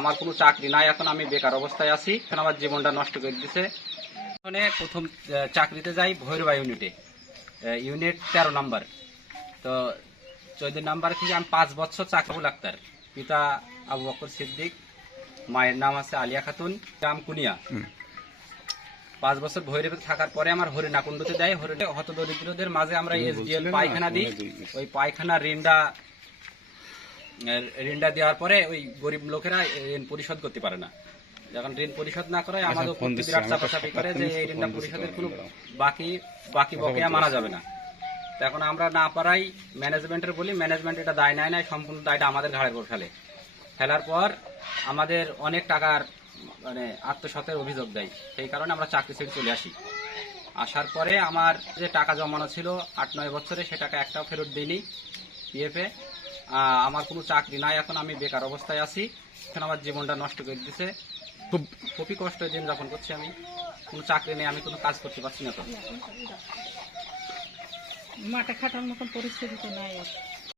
আমার কোনো চাকরি নাই এখন আমি বেকার অবস্থায় আছি। এখন আমার জীবনটা নষ্ট করে দিছে। ওখানে প্রথম চাকরিতে যাই ভৈরবা ইউনিটে। ইউনিট তেরো নাম্বার। তো চোদ্দ নাম্বার থেকে আমি পাঁচ বছর চাকরি ডাক্তার। পিতা আবু বকর সিদ্দিক মায়ের নাম আছে আলিয়া খাতুন গ্রাম কুনিয়া। পাঁচ বছর ভৈরবে থাকার পরে আমার হরিণাকুণ্ডতে দেয়। হরিণে হত দরিদ্রদের মাঝে আমরা এসডিএল পায়খানা দিই। ওই পায়খানা ঋণটা ঋণটা দেওয়ার পরে ওই গরিব লোকেরা ঋণ পরিশোধ করতে পারে না। যখন ঋণ পরিশোধ না করে আমাদের বিরাট চাপাচাপি করে যে এই ঋণটা পরিশোধের কোনো বাকি বাকি বকেয়া মারা যাবে না। এখন আমরা না পারাই ম্যানেজমেন্টের বলি ম্যানেজমেন্ট এটা দায় নেয় নাই সম্পূর্ণ দায়টা আমাদের ঘাড়ের উপর ফেলে ফেলার পর আমাদের অনেক টাকার মানে আত্মসতের অভিযোগ দেয়। সেই কারণে আমরা চাকরি ছেড়ে চলে আসি। আসার পরে আমার যে টাকা জমানো ছিল আট নয় বছরে সে টাকা একটাও ফেরত দিইনি। পিএফে আমার কোনো চাকরি নাই, এখন আমি বেকার অবস্থায় আছি। এখন আমার জীবনটা নষ্ট করে দিছে খুব খুবই কষ্ট দিন যাপন করছি আমি। কোনো চাকরি নেই, আমি কোনো কাজ করতে পারছি না তো। মাঠে খাটার মতন পরিস্থিতি তো নাই।